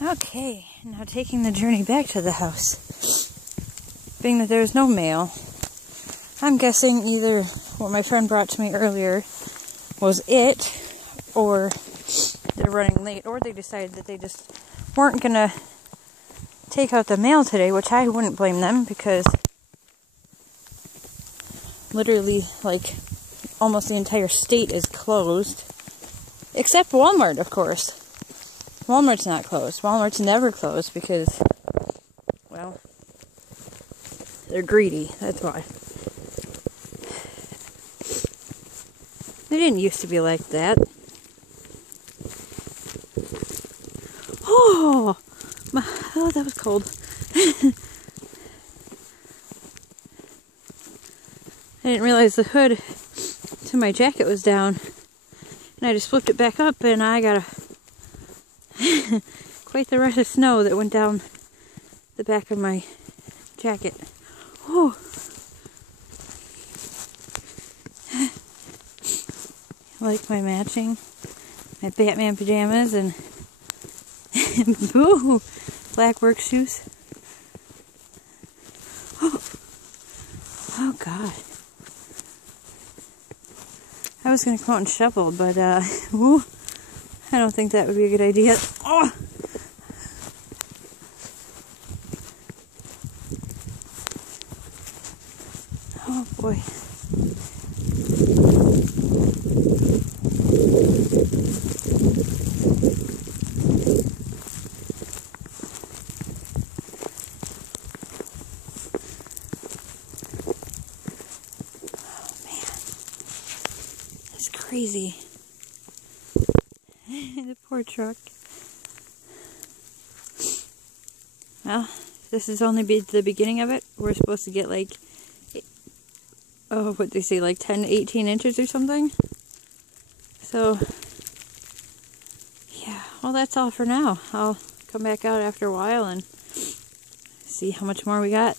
Okay, now taking the journey back to the house. Being that there's no mail, I'm guessing either what my friend brought to me earlier was it, or they're running late, or they decided that they just weren't gonna take out the mail today, which I wouldn't blame them because literally, like, almost the entire state is closed. Except Walmart, of course. Walmart's not closed. Walmart's never closed because, well, they're greedy. That's why. They didn't used to be like that. Oh, that was cold. I didn't realize the hood to my jacket was down. And I just flipped it back up and I got quite the rush of snow that went down the back of my jacket. Oh. I like my matching, my Batman pajamas and boo, black work shoes. Oh God. I was gonna come out and shovel, but I don't think that would be a good idea. Oh! Oh boy. Crazy. The poor truck. Well, this is only the beginning of it. We're supposed to get like, oh, what they say, like 10 to 18 inches or something. So, yeah, well, that's all for now. I'll come back out after a while and see how much more we got.